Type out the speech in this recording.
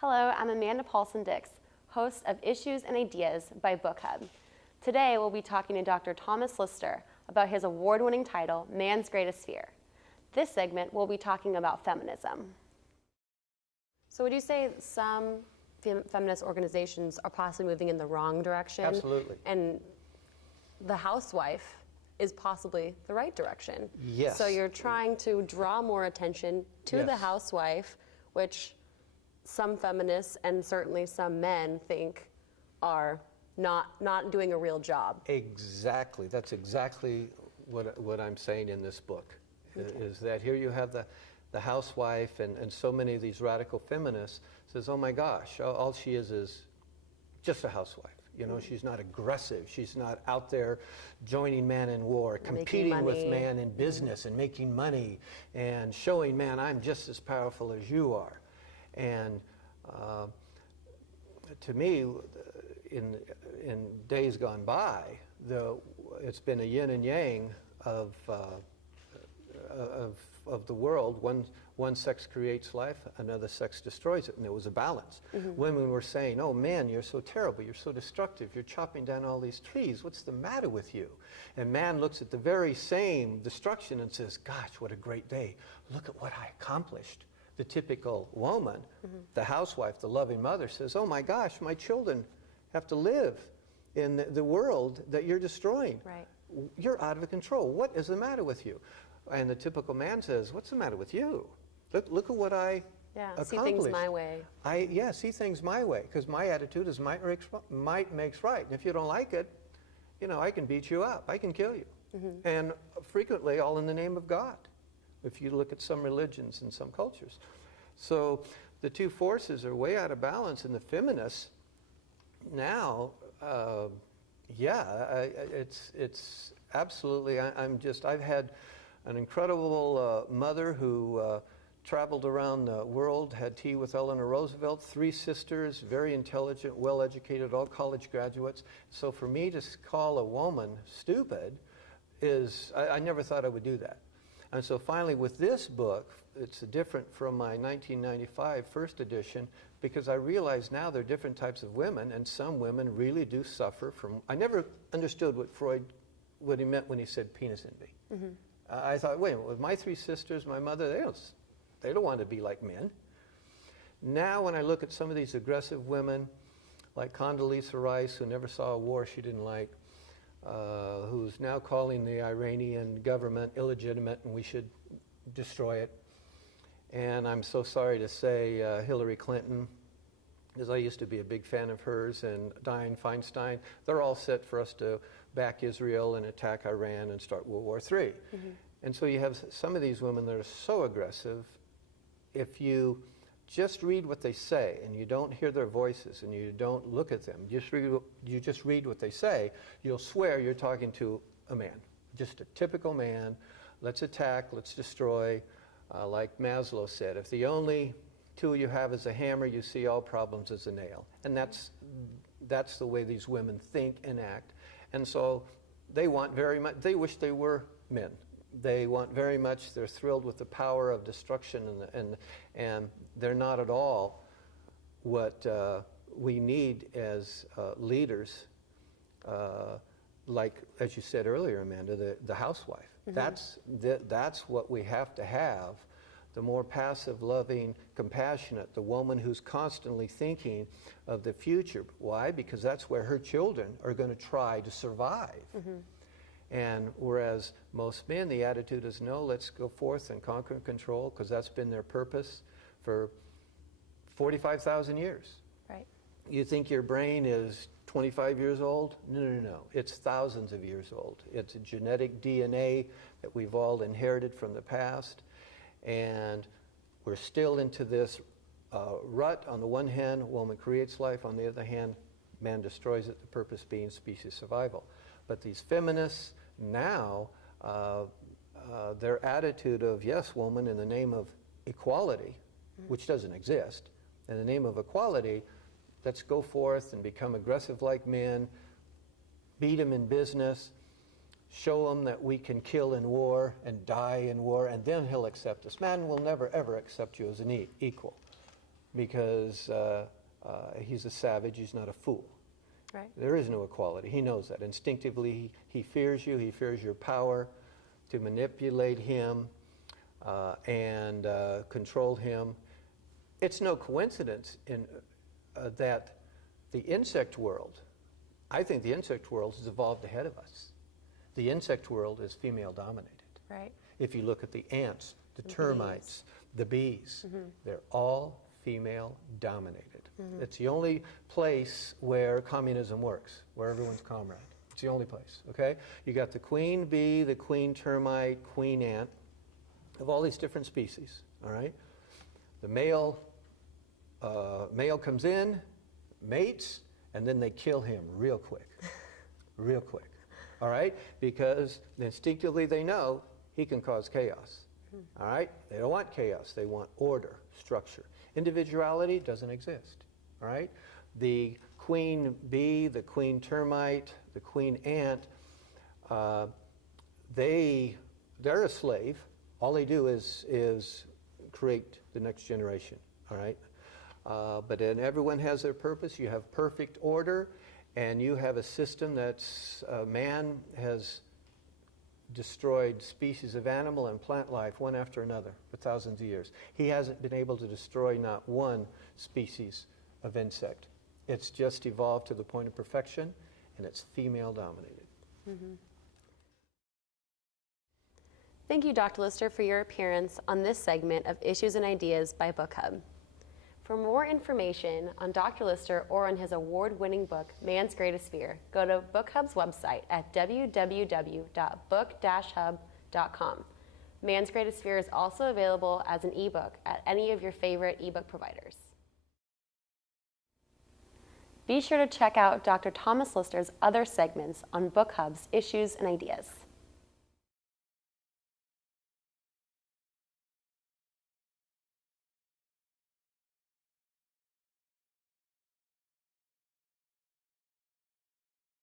Hello, I'm Amanda Paulson-Dix, host of Issues and Ideas by Book Hub. Today, we'll be talking to Dr. Thomas Lister about his award-winning title, Man's Greatest Fear. This segment, we'll be talking about feminism. So would you say some feminist organizations are possibly moving in the wrong direction? Absolutely. And the housewife is possibly the right direction. Yes. So you're trying to draw more attention to the housewife, which some feminists and certainly some men think are not doing a real job. Exactly. That's exactly what I'm saying in this book, is that here you have the housewife and so many of these radical feminists says, oh my gosh, all she is just a housewife. You know, she's not aggressive. She's not out there joining man in war, competing with man in business and making money and showing man I'm just as powerful as you are. And to me, in days gone by, it's been a yin and yang of the world. One sex creates life, another sex destroys it, and there was a balance. Women were saying, oh man, you're so terrible, you're so destructive, you're chopping down all these trees, what's the matter with you? And man looks at the very same destruction and says, gosh, what a great day, look at what I accomplished. The typical woman, the housewife, the loving mother says, oh my gosh, my children have to live in the world that you're destroying. Right. You're out of control. What is the matter with you? And the typical man says, what's the matter with you? Look at what I accomplished. See things my way. See things my way, because my attitude is might makes right. And if you don't like it, you know, I can beat you up. I can kill you. And frequently all in the name of God, if you look at some religions and some cultures. So the two forces are way out of balance, and the feminists now, it's absolutely, I've had an incredible mother who traveled around the world, had tea with Eleanor Roosevelt, 3 sisters, very intelligent, well-educated, all college graduates. So for me to call a woman stupid is, I never thought I would do that. And so finally with this book, it's different from my 1995 first edition, because I realize now there are different types of women, and some women really do suffer from, I never understood what he meant when he said penis envy. I thought, wait, with my 3 sisters, my mother, they don't want to be like men. Now when I look at some of these aggressive women, like Condoleezza Rice, who never saw a war she didn't like, who's now calling the Iranian government illegitimate and we should destroy it. And I'm so sorry to say Hillary Clinton, because I used to be a big fan of hers, and Dianne Feinstein, they're all set for us to back Israel and attack Iran and start World War III. And so you have some of these women that are so aggressive, if you just read what they say and you don't hear their voices and you don't look at them, you just read what they say, you'll swear you're talking to a man, just a typical man. Let's attack, let's destroy. Like Maslow said, if the only tool you have is a hammer, you see all problems as a nail. And that's the way these women think and act. And so they want very much, they wish they were men. They want very much, they're thrilled with the power of destruction, and they're not at all what we need as leaders, like, as you said earlier, Amanda, the housewife. That's what we have to have, the more passive, loving, compassionate, the woman who's constantly thinking of the future. Why? Because that's where her children are going to try to survive. And whereas most men, the attitude is, no, let's go forth and conquer and control, because that's been their purpose for 45,000 years. Right. You think your brain is 25 years old? No. It's thousands of years old. It's a genetic DNA that we've all inherited from the past. And we're still into this rut. On the one hand, woman creates life. On the other hand, man destroys it, the purpose being species survival. But these feminists now, their attitude of, yes, woman, in the name of equality, which doesn't exist, in the name of equality, let's go forth and become aggressive like men, beat them in business, show him that we can kill in war and die in war, and then he'll accept us. Man will never, ever accept you as an equal. because he's a savage, he's not a fool. Right. There is no equality. He knows that. Instinctively, he fears you. He fears your power to manipulate him and control him. It's no coincidence that the insect world, I think the insect world has evolved ahead of us. The insect world is female dominated. Right. If you look at the ants, the termites, the bees, they're all female dominated. It's the only place where communism works, where everyone's comrade. It's the only place, okay? You got the queen bee, the queen termite, queen ant, of all these different species, all right? The male comes in, mates, and then they kill him real quick, real quick, all right? Because instinctively they know he can cause chaos, all right? They don't want chaos. They want order, structure. Individuality doesn't exist, all right? The queen bee, the queen termite, the queen ant, they're a slave. All they do is create the next generation, all right? But then everyone has their purpose. You have perfect order, and you have a system that's man has destroyed species of animal and plant life one after another for thousands of years. He hasn't been able to destroy not one species of insect. It's just evolved to the point of perfection, and it's female dominated. Thank you, Dr. Lister, for your appearance on this segment of Issues and Ideas by Book Hub. For more information on Dr. Lister or on his award-winning book, Man's Greatest Fear, go to Book Hub's website at www.book-hub.com. Man's Greatest Fear is also available as an ebook at any of your favorite ebook providers. Be sure to check out Dr. Thomas Lister's other segments on Book Hub's Issues and Ideas.